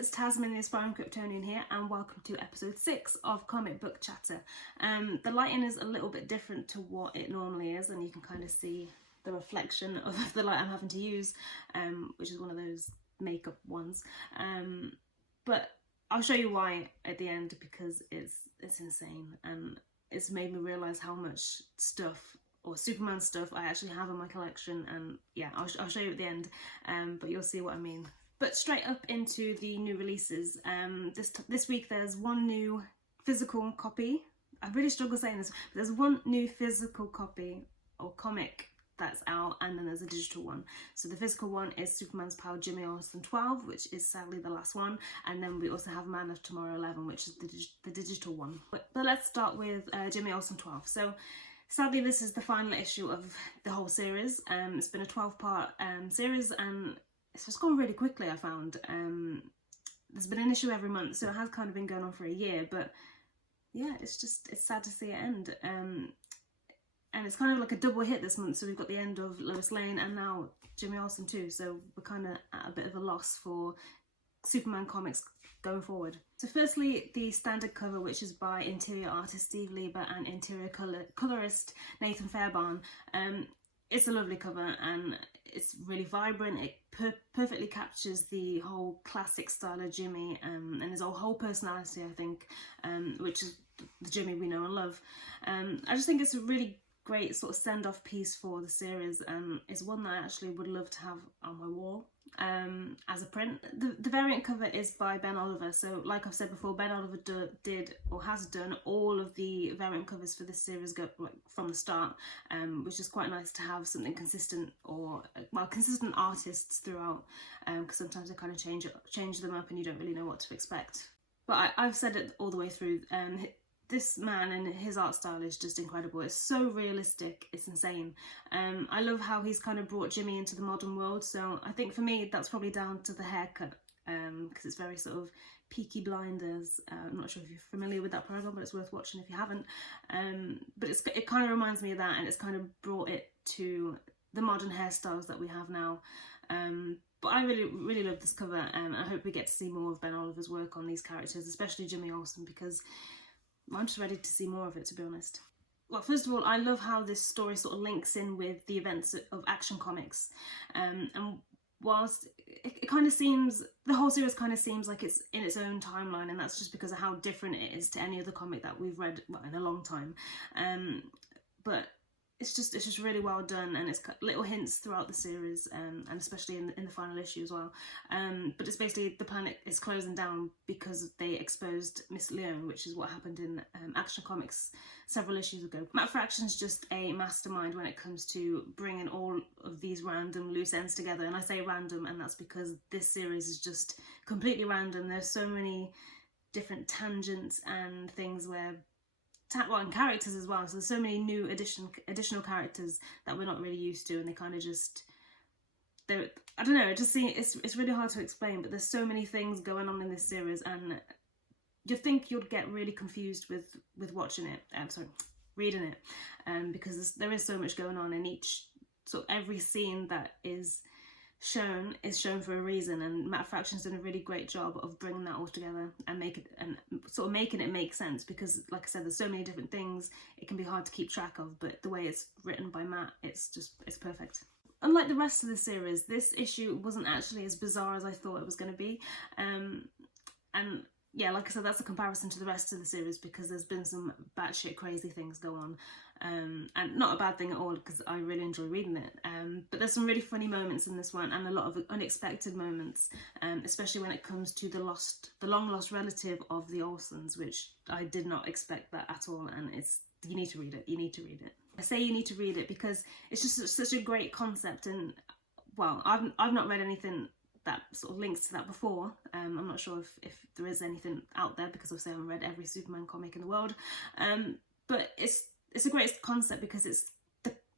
it's Tasman, the Aspiring Kryptonian here, and welcome to episode 6 of Comic Book Chatter. The lighting is a little bit different to what it normally is, and you can kind of see the reflection of the light I'm having to use, which is one of those makeup ones. But I'll show you why at the end, because it's insane, and it's made me realise how much stuff, or Superman stuff, I actually have in my collection, and yeah, I'll show you at the end, but you'll see what I mean. But straight up into the new releases. This week there's one new physical copy. I really struggle saying this, but there's one new physical copy or comic that's out, and then there's a digital one. So the physical one is Superman's Power Jimmy Olsen 12, which is sadly the last one, and then we also have Man of Tomorrow 11, which is the digital one. But let's start with Jimmy Olsen 12. So sadly, this is the final issue of the whole series. It's been a 12-part series, and it's just gone really quickly, I found. There's been an issue every month, so it has kind of been going on for a year, but yeah, it's sad to see it end. And it's kind of like a double hit this month, so we've got the end of Lois Lane and now Jimmy Olsen too, so we're kind of at a bit of a loss for Superman comics going forward. So firstly, the standard cover, which is by interior artist Steve Lieber and interior colorist Nathan Fairbairn. It's a lovely cover, and it's really vibrant. It perfectly captures the whole classic style of Jimmy, and his whole personality, I think, which is the Jimmy we know and love. I just think it's a really great sort of send-off piece for the series, and it's one that I actually would love to have on my wall as a print. The variant cover is by Ben Oliver, so like I've said before, Ben Oliver did or has done all of the variant covers for this series from the start, which is quite nice to have something consistent, or consistent artists throughout, because sometimes they kind of change them up and you don't really know what to expect. But I've said it all the way through, this man and his art style is just incredible. It's so realistic, it's insane. I love how he's kind of brought Jimmy into the modern world, so I think for me that's probably down to the haircut, because it's very sort of Peaky Blinders. I'm not sure if you're familiar with that program, but it's worth watching if you haven't. But it kind of reminds me of that, and it's kind of brought it to the modern hairstyles that we have now. But I really love this cover, and I hope we get to see more of Ben Oliver's work on these characters, especially Jimmy Olsen, because I'm just ready to see more of it, to be honest. Well, first of all, I love how this story sort of links in with the events of Action Comics. And whilst it kind of seems, the whole series kind of seems like it's in its own timeline, and that's just because of how different it is to any other comic that we've read, well, in a long time. But it's just really well done, and it's got little hints throughout the series, and especially in the final issue as well. But it's basically the planet is closing down because they exposed Miss Leone, which is what happened in Action Comics several issues ago. Matt Fraction's just a mastermind when it comes to bringing all of these random loose ends together, and I say random, and that's because this series is just completely random. There's so many different tangents and things where and characters as well, so there's so many new additional characters that we're not really used to, and they kind of just, I don't know, it's really hard to explain, but there's so many things going on in this series, and you think you'd get really confused with watching it, reading it, because there is so much going on, in every scene that is shown for a reason, and Matt Fraction's done a really great job of bringing that all together and making it make sense, because like I said, there's so many different things it can be hard to keep track of, but the way it's written by Matt, it's perfect. Unlike the rest of the series, this issue wasn't actually as bizarre as I thought it was going to be, and yeah, like I said, that's a comparison to the rest of the series, because there's been some batshit crazy things go on, and not a bad thing at all, because I really enjoy reading it. But there's some really funny moments in this one, and a lot of unexpected moments, especially when it comes to the long lost relative of the Olsens, which I did not expect that at all, and you need to read it. You need to read it. I say you need to read it because it's just such a great concept, and well, I've not read anything that sort of links to that before. I'm not sure if there is anything out there, because obviously I haven't read every Superman comic in the world, but it's a great concept, because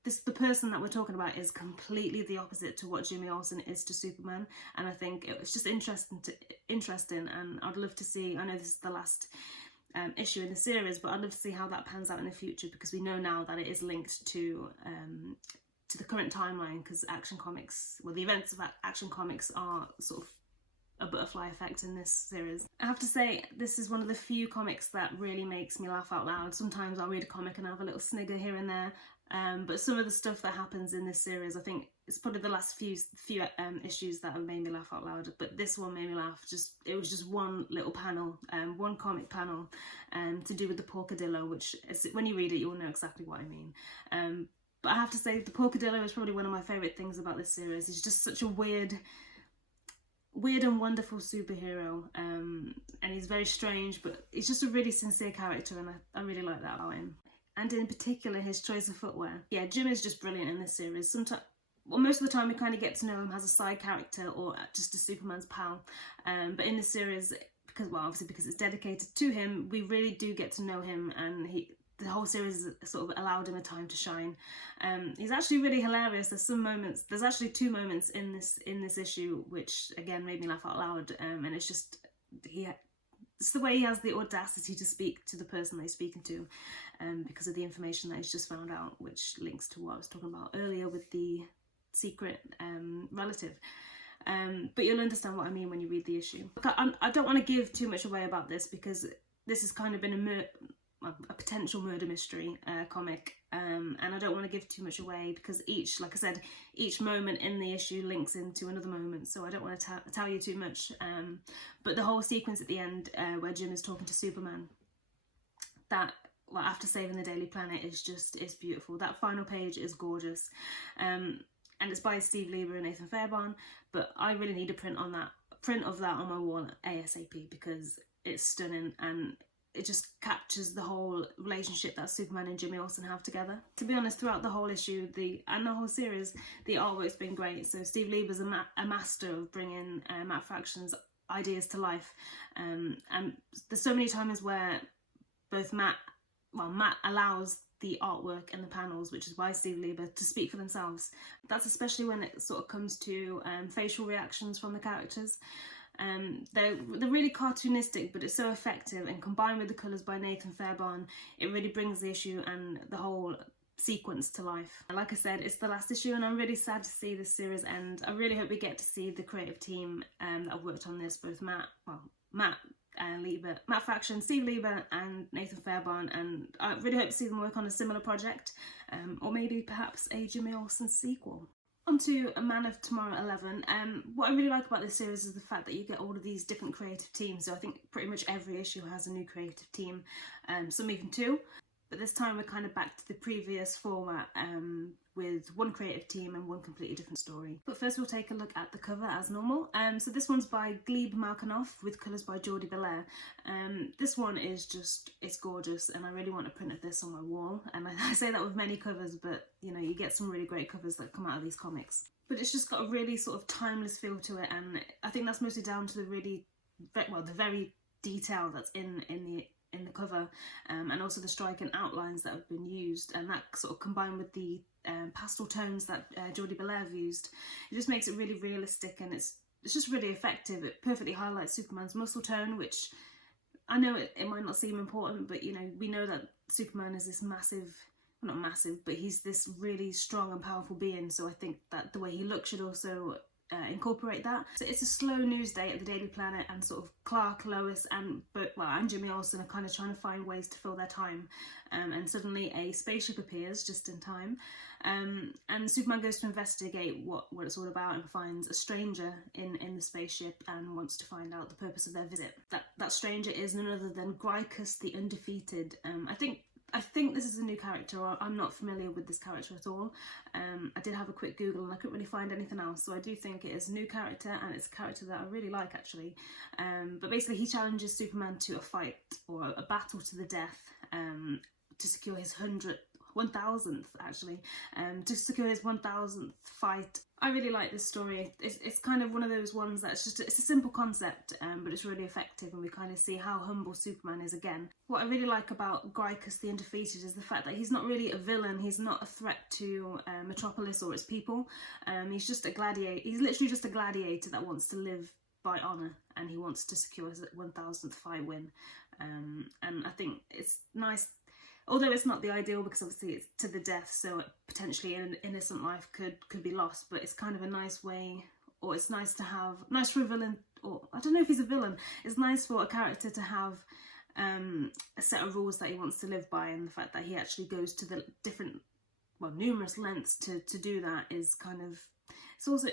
the person that we're talking about is completely the opposite to what Jimmy Olsen is to Superman, and I think it's just interesting, and I'd love to see, I know this is the last issue in the series, but I'd love to see how that pans out in the future, because we know now that it is linked to the current timeline, because Action Comics, well, the events of Action Comics are sort of a butterfly effect in this series. I have to say, this is one of the few comics that really makes me laugh out loud. Sometimes I'll read a comic and have a little snigger here and there, but some of the stuff that happens in this series, I think it's probably the last few issues that have made me laugh out loud, but this one made me laugh. It was just one little panel, one comic panel, to do with the porcadillo, which is, when you read it you'll know exactly what I mean. But I have to say, the porcadillo is probably one of my favourite things about this series. He's just such a weird and wonderful superhero, and he's very strange, but he's just a really sincere character, and I really like that about him. And in particular, his choice of footwear. Yeah, Jim is just brilliant in this series. Sometimes, well, most of the time we kind of get to know him as a side character or just a Superman's pal, but in this series, obviously because it's dedicated to him, we really do get to know him, and the whole series sort of allowed him a time to shine. He's actually really hilarious. There's actually 2 moments in this issue which again made me laugh out loud, and it's just it's the way he has the audacity to speak to the person that he's speaking to, because of the information that he's just found out, which links to what I was talking about earlier with the secret relative. But you'll understand what I mean when you read the issue. I don't want to give too much away about this, because this has kind of been a potential murder mystery comic, and I don't want to give too much away, because like I said, each moment in the issue links into another moment, so I don't want to tell you too much. But the whole sequence at the end, where Jim is talking to Superman, after saving the Daily Planet, is beautiful. That final page is gorgeous, and it's by Steve Lieber and Nathan Fairbairn, but I really need a print of that on my wall ASAP, because it's stunning, and it just captures the whole relationship that Superman and Jimmy Olsen have together. To be honest, throughout the whole issue and the whole series, the artwork's been great. So Steve Lieber's a master of bringing Matt Fraction's ideas to life, and there's so many times where Matt allows the artwork and the panels, which is by Steve Lieber, to speak for themselves. That's especially when it sort of comes to facial reactions from the characters. They're really cartoonistic, but it's so effective, and combined with the colours by Nathan Fairbairn, it really brings the issue and the whole sequence to life. Like I said, it's the last issue, and I'm really sad to see this series end. I really hope we get to see the creative team that have worked on this, both Matt Fraction, Steve Lieber and Nathan Fairbairn, and I really hope to see them work on a similar project, or maybe perhaps a Jimmy Olsen sequel. On to A Man of Tomorrow 11. What I really like about this series is the fact that you get all of these different creative teams. So I think pretty much every issue has a new creative team, some even 2. But this time we're kind of back to the previous format, with one creative team and one completely different story. But first we'll take a look at the cover as normal. So this one's by Gleb Malkinoff with colours by Jordi Belair. This one is it's gorgeous, and I really want a print of this on my wall. And I say that with many covers, but you get some really great covers that come out of these comics. But it's just got a really sort of timeless feel to it, and I think that's mostly down to the very detail that's in the cover, and also the striking outlines that have been used, and that sort of combined with the pastel tones that Jordi Belair have used, it just makes it really realistic, and it's just really effective. It perfectly highlights Superman's muscle tone, which I know it might not seem important, but we know that Superman is this massive, well, not massive, but he's this really strong and powerful being, so I think that the way he looks should also incorporate that. So it's a slow news day at the Daily Planet, and sort of Clark, Lois and Jimmy Olsen are kind of trying to find ways to fill their time, and suddenly a spaceship appears just in time, and Superman goes to investigate what it's all about, and finds a stranger in the spaceship, and wants to find out the purpose of their visit. That stranger is none other than Grykus the Undefeated. I think this is a new character. I'm not familiar with this character at all. I did have a quick Google and I couldn't really find anything else, so I do think it is a new character, and it's a character that I really like actually. But basically he challenges Superman to a fight, or a battle to the death, to secure his 1000th actually, to secure his 1000th fight. I really like this story. It's kind of one of those ones that's it's a simple concept, but it's really effective, and we kind of see how humble Superman is again. What I really like about Grykus the Undefeated is the fact that he's not really a villain. He's not a threat to Metropolis or its people. He's just a gladiator. He's literally just a gladiator that wants to live by honour, and he wants to secure his 1000th fight win. And I think it's nice. Although it's not the ideal, because obviously it's to the death, so potentially an innocent life could be lost, but it's kind of a nice way, or it's nice for a villain or I don't know if he's a villain, it's nice for a character to have a set of rules that he wants to live by, and the fact that he actually goes to the numerous lengths to do that is kind of,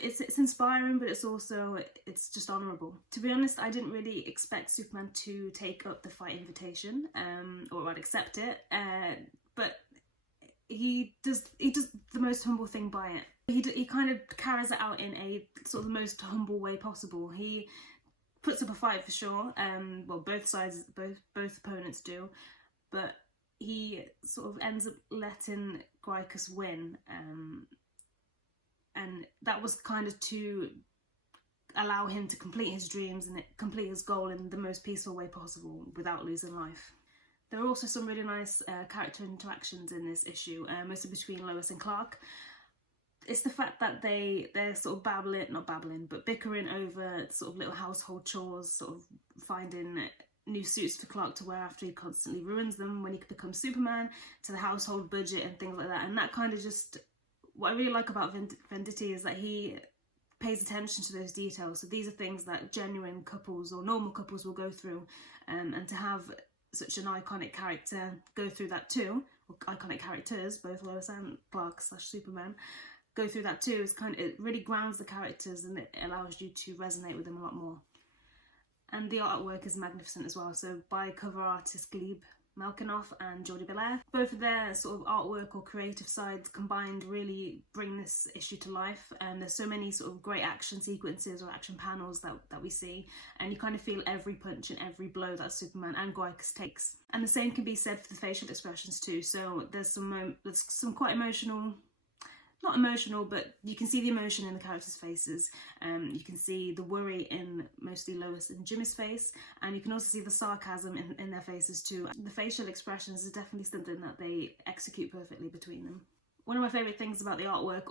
it's inspiring, but it's just honourable. To be honest, I didn't really expect Superman to take up the fight invitation, or I'd accept it, but he does the most humble thing by it. He kind of carries it out in a sort of the most humble way possible. He puts up a fight for sure, both opponents do, but he sort of ends up letting Grykus win, and that was kind of to allow him to complete his dreams and complete his goal in the most peaceful way possible without losing life. There are also some really nice character interactions in this issue, mostly between Lois and Clark. It's the fact that they're sort of bickering over sort of little household chores, sort of finding new suits for Clark to wear after he constantly ruins them when he becomes Superman, to the household budget and things like that. And that kind of just, what I really like about Venditti is that he pays attention to those details. So these are things that genuine couples or normal couples will go through, and to have such an iconic character go through that too, or iconic characters, both Lois and Clark / Superman, go through that too, is it really grounds the characters, and it allows you to resonate with them a lot more. And the artwork is magnificent as well. So by cover artist Gleb Malkinoff and Jordi Belair, both of their sort of artwork or creative sides combined really bring this issue to life. And there's so many sort of great action sequences or action panels that we see, and you kind of feel every punch and every blow that Superman and Grykus takes. And the same can be said for the facial expressions too. So there's some quite emotional, not emotional, but you can see the emotion in the characters' faces. You can see the worry in mostly Lois and Jimmy's face, and you can also see the sarcasm in their faces too. The facial expressions is definitely something that they execute perfectly between them. One of my favourite things about the artwork,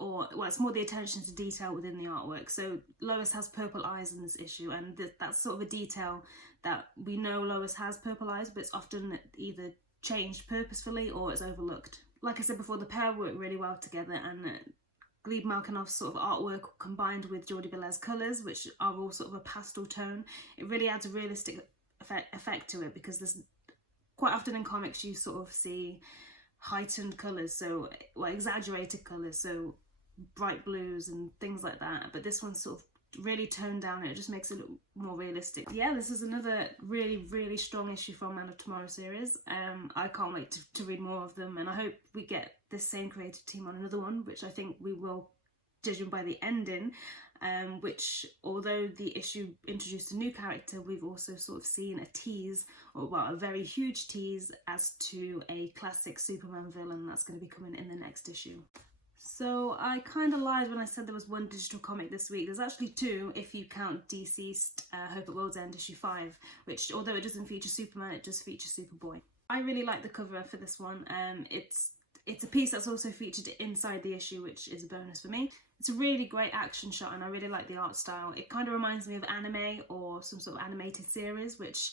it's more the attention to detail within the artwork. So Lois has purple eyes in this issue, and that's sort of a detail that we know Lois has purple eyes, but it's often either changed purposefully or it's overlooked. Like I said before, the pair work really well together, and Gleb Malkinoff's sort of artwork combined with Jordi Belair's colours, which are all sort of a pastel tone, it really adds a realistic effect to it, because there's quite often in comics you sort of see heightened colours, exaggerated colours, so bright blues and things like that, but this one's sort of really toned down, and it just makes it look more realistic. Yeah, this is another really, really strong issue from Man of Tomorrow series. I can't wait to read more of them, and I hope we get this same creative team on another one, which I think we will, judging by the ending, which, although the issue introduced a new character, we've also sort of seen a tease, a very huge tease, as to a classic Superman villain that's going to be coming in the next issue. So I kind of lied when I said there was one digital comic this week. There's actually two, if you count DCEASED Hope at World's End issue 5, which, although it doesn't feature Superman, it does feature Superboy. I really like the cover for this one. It's a piece that's also featured inside the issue, which is a bonus for me. It's a really great action shot, and I really like the art style. It kind of reminds me of anime or some sort of animated series, which,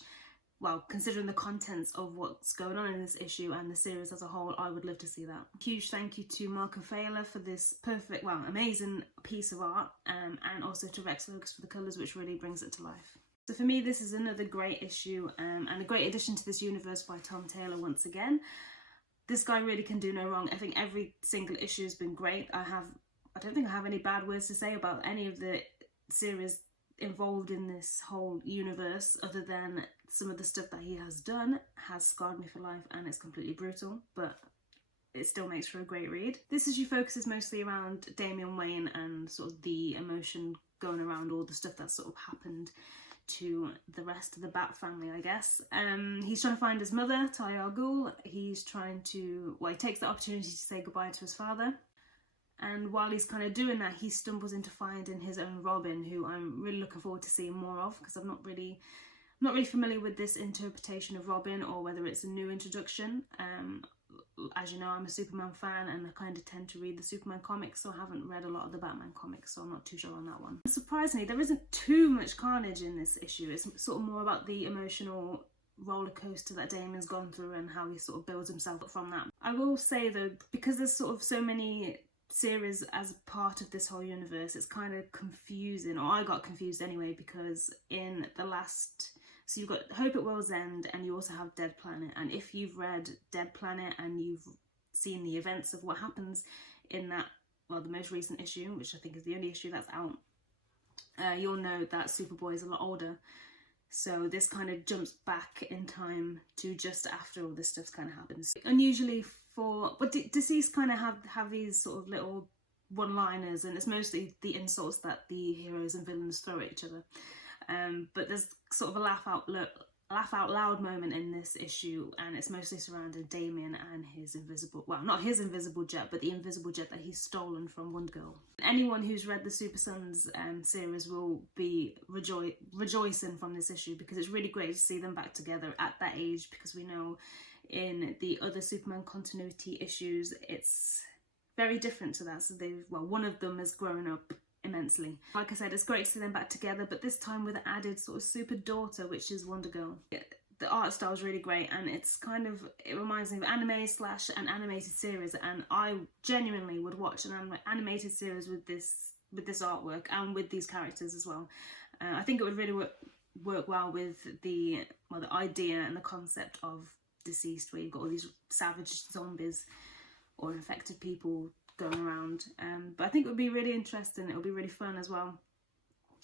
considering the contents of what's going on in this issue and the series as a whole, I would love to see that. Huge thank you to Mark and Failer for this amazing piece of art, and also to Rex Locus for the colours, which really brings it to life. So for me, this is another great issue, and a great addition to this universe by Tom Taylor once again. This guy really can do no wrong. I think every single issue has been great. I don't think I have any bad words to say about any of the series involved in this whole universe, other than some of the stuff that he has done has scarred me for life, and it's completely brutal, but it still makes for a great read. This issue focuses mostly around Damian Wayne and sort of the emotion going around all the stuff that sort of happened to the rest of the Bat family, I guess. He's trying to find his mother, Talia al Ghul. He's trying to, he takes the opportunity to say goodbye to his father. And while he's kind of doing that, he stumbles into finding his own Robin, who I'm really looking forward to seeing more of, because I'm not really familiar with this interpretation of Robin, or whether it's a new introduction. As you know, I'm a Superman fan, and I kind of tend to read the Superman comics, so I haven't read a lot of the Batman comics, so I'm not too sure on that one. Surprisingly, there isn't too much carnage in this issue. It's sort of more about the emotional roller coaster that Damian's gone through and how he sort of builds himself up from that. I will say though, because there's sort of so many series as part of this whole universe, it's kind of confusing, or I got confused anyway, because in the last, so you've got Hope at World's End and you also have Dead Planet, and if you've read Dead Planet and you've seen the events of what happens in that, well, the most recent issue, which I think is the only issue that's out, you'll know that Superboy is a lot older. So this kind of jumps back in time to just after all this stuff's kind of happens. Unusually but DCeased kind of have these sort of little one-liners, and it's mostly the insults that the heroes and villains throw at each other. But there's sort of a laugh out loud moment in this issue, and it's mostly surrounding Damien and his invisible, well, not his invisible jet, but the invisible jet that he's stolen from Wonder Girl. Anyone who's read the Super Sons series will be rejoicing from this issue, because it's really great to see them back together at that age, because we know in the other Superman continuity issues it's very different to that. So one of them has grown up immensely. Like I said, it's great to see them back together, but this time with an added sort of super daughter, which is Wonder Girl. The art style is really great, and it reminds me of anime / an animated series, and I genuinely would watch an animated series with this artwork and with these characters as well. I think it would really work well with the idea and the concept of DCeased, where you've got all these savage zombies or infected people going around. But I think it would be really interesting. It would be really fun as well,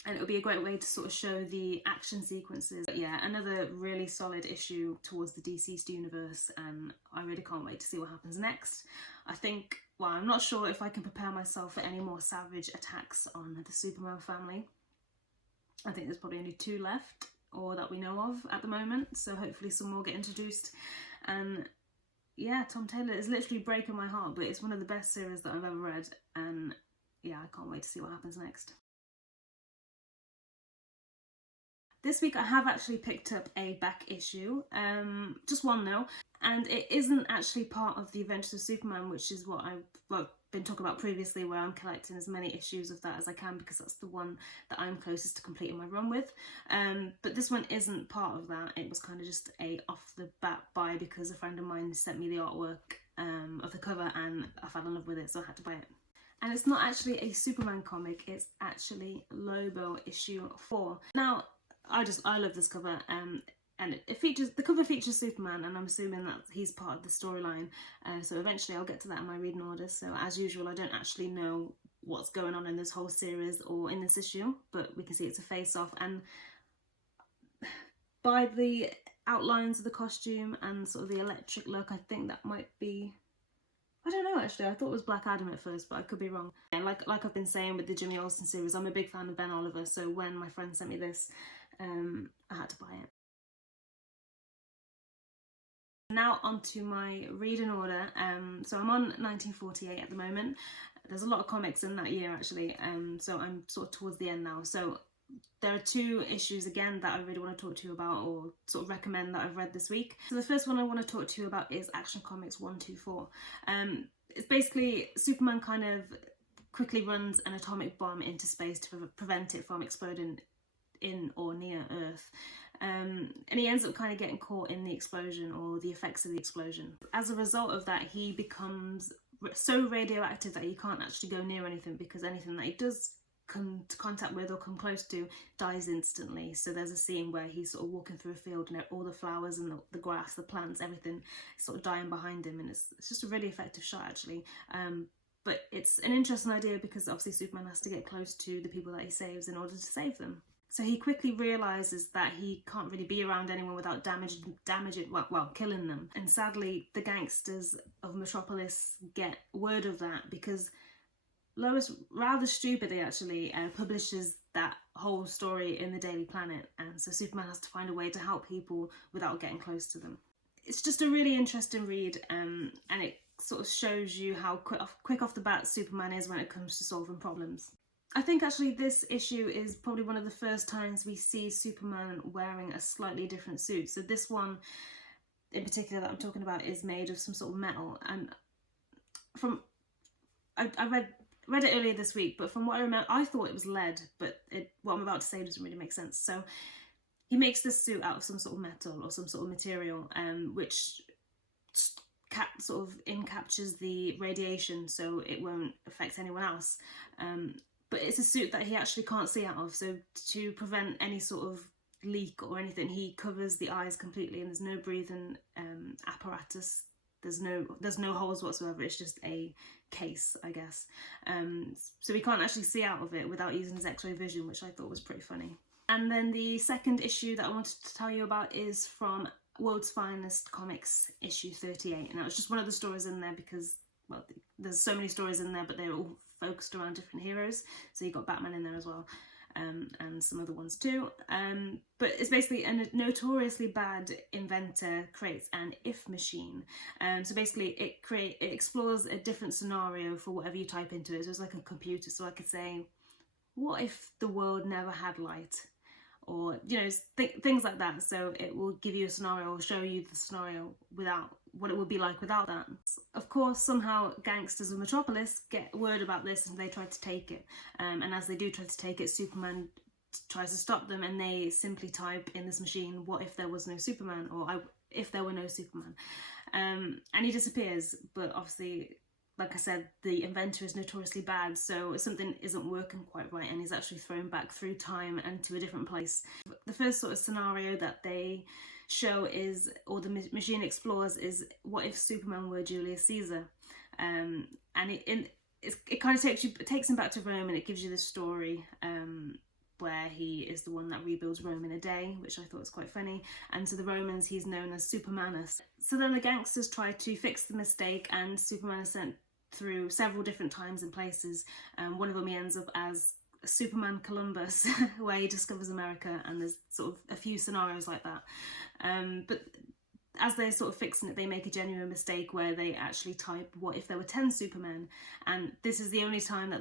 and it would be a great way to sort of show the action sequences. But yeah, another really solid issue towards the DCeased universe, and I really can't wait to see what happens next. I think, well, I'm not sure if I can prepare myself for any more savage attacks on the Superman family. I think there's probably only 2 left, or that we know of at the moment, so hopefully some more get introduced. And yeah, Tom Taylor is literally breaking my heart, but it's one of the best series that I've ever read, and yeah, I can't wait to see what happens next. This week I have actually picked up a back issue, just one though, and it isn't actually part of the Adventures of Superman, which is what I've been talking about previously, where I'm collecting as many issues of that as I can, because that's the one that I'm closest to completing my run with. But this one isn't part of that. It was kind of just a off the bat buy, because a friend of mine sent me the artwork of the cover and I fell in love with it, so I had to buy it. And it's not actually a Superman comic, it's actually Lobo issue 4. Now, I love this cover, and the cover features Superman, and I'm assuming that he's part of the storyline, so eventually I'll get to that in my reading order. So as usual, I don't actually know what's going on in this whole series or in this issue, but we can see it's a face-off, and by the outlines of the costume and sort of the electric look, I think that might be, I don't know actually, I thought it was Black Adam at first, but I could be wrong. And like I've been saying with the Jimmy Olsen series, I'm a big fan of Ben Oliver, so when my friend sent me this, I had to buy it. Now onto my reading order. So I'm on 1948 at the moment. There's a lot of comics in that year actually, so I'm sort of towards the end now. So there are 2 issues again that I really want to talk to you about, or sort of recommend, that I've read this week. So the first one I want to talk to you about is Action Comics 124. It's basically Superman kind of quickly runs an atomic bomb into space to prevent it from exploding in or near Earth. And he ends up kind of getting caught in the explosion, or the effects of the explosion. As a result of that, he becomes so radioactive that he can't actually go near anything, because anything that he does come to contact with or come close to dies instantly. So there's a scene where he's sort of walking through a field and all the flowers and the grass, the plants, everything is sort of dying behind him, and it's just a really effective shot actually. But it's an interesting idea, because obviously Superman has to get close to the people that he saves in order to save them. So he quickly realises that he can't really be around anyone without killing them. And sadly, the gangsters of Metropolis get word of that, because Lois, rather stupidly actually, publishes that whole story in the Daily Planet, and so Superman has to find a way to help people without getting close to them. It's just a really interesting read, and it sort of shows you how quick off the bat Superman is when it comes to solving problems. I think actually this issue is probably one of the first times we see Superman wearing a slightly different suit. So this one in particular that I'm talking about is made of some sort of metal, and I read it earlier this week, but from what I remember, I thought it was lead, but what I'm about to say doesn't really make sense. So he makes this suit out of some sort of metal or some sort of material, which sort of captures the radiation so it won't affect anyone else. But it's a suit that he actually can't see out of, so to prevent any sort of leak or anything, he covers the eyes completely, and there's no breathing apparatus. There's no holes whatsoever. It's just a case, I guess. So he can't actually see out of it without using his X-ray vision, which I thought was pretty funny. And then the second issue that I wanted to tell you about is from World's Finest Comics issue 38, and that was just one of the stories in there because, well, there's so many stories in there, but they're all focused around different heroes. So you got Batman in there as well, and some other ones too. But it's basically a notoriously bad inventor creates an if machine. So basically it explores a different scenario for whatever you type into it. So it's like a computer. So I could say, what if the world never had light? Or, you know, things like that. So it will give you a scenario or show you the scenario without what it would be like without that. Of course, somehow gangsters of Metropolis get word about this and they try to take it. And as they do try to take it, Superman tries to stop them, and they simply type in this machine, what if there was no Superman, or if there were no Superman. And he disappears, but obviously, like I said, the inventor is notoriously bad, so something isn't working quite right, and he's actually thrown back through time and to a different place. The first sort of scenario that they show is, or the machine explores, is what if Superman were Julius Caesar? And it kind of takes him back to Rome, and it gives you this story where he is the one that rebuilds Rome in a day, which I thought was quite funny. And to the Romans, he's known as Supermanus. So then the gangsters try to fix the mistake, and Superman is sent through several different times and places. One of them he ends up as Superman Columbus, where he discovers America, and there's sort of a few scenarios like that. But as they're sort of fixing it, they make a genuine mistake where they actually type, what if there were 10 Supermen? And this is the only time that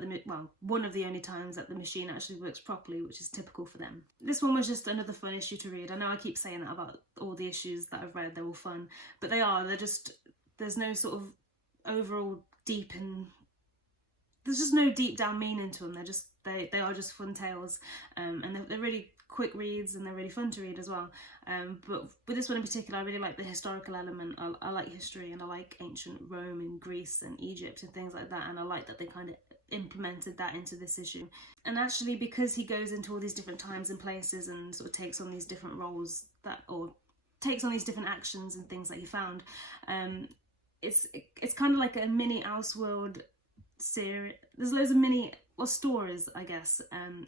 one of the only times that the machine actually works properly, which is typical for them. This one was just another fun issue to read. I know I keep saying that about all the issues that I've read, they're all fun, but they're just, there's no sort of overall there's just no deep down meaning to them. They are just fun tales, and they're really quick reads, and they're really fun to read as well. But with this one in particular, I really like the historical element. I like history, and I like ancient Rome and Greece and Egypt and things like that, and I like that they kind of implemented that into this issue. And actually, because he goes into all these different times and places and sort of takes on these different roles or takes on these different actions and things that he found, it's kind of like a mini Elseworld series. There's loads of mini stories, I guess.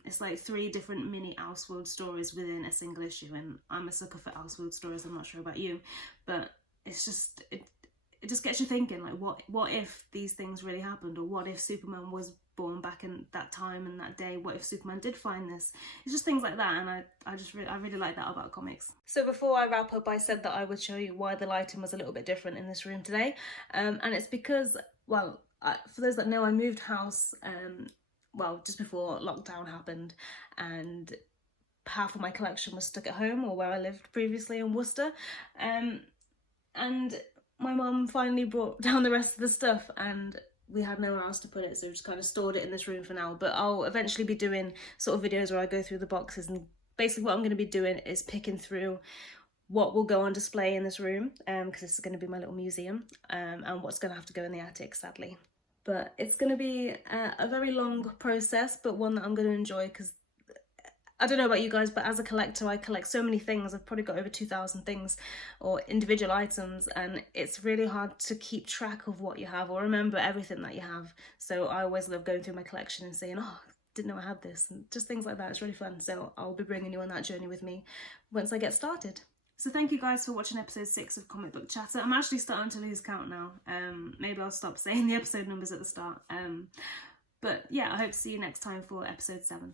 It's like 3 different mini Elseworld stories within a single issue, and I'm a sucker for Elseworld stories. I'm not sure about you, but it's just it just gets you thinking, like, what if these things really happened, or what if Superman was born back in that time and that day? What if Superman did find this? It's just things like that, and I really like that about comics. So before I wrap up, I said that I would show you why the lighting was a little bit different in this room today, and it's because, well, for those that know, I moved house just before lockdown happened, and half of my collection was stuck at home, or where I lived previously in Worcester, and my mum finally brought down the rest of the stuff, and we had nowhere else to put it, so we just kind of stored it in this room for now. But I'll eventually be doing sort of videos where I go through the boxes, and basically what I'm going to be doing is picking through what will go on display in this room, because this is going to be my little museum, and what's going to have to go in the attic, sadly. But it's going to be a very long process, but one that I'm going to enjoy, because I don't know about you guys, but as a collector, I collect so many things. I've probably got over 2,000 things or individual items, and it's really hard to keep track of what you have or remember everything that you have. So I always love going through my collection and saying, oh, didn't know I had this, and just things like that. It's really fun. So I'll be bringing you on that journey with me once I get started. So thank you guys for watching episode 6 of Comic Book Chatter. I'm actually starting to lose count now. Maybe I'll stop saying the episode numbers at the start. But yeah, I hope to see you next time for episode 7.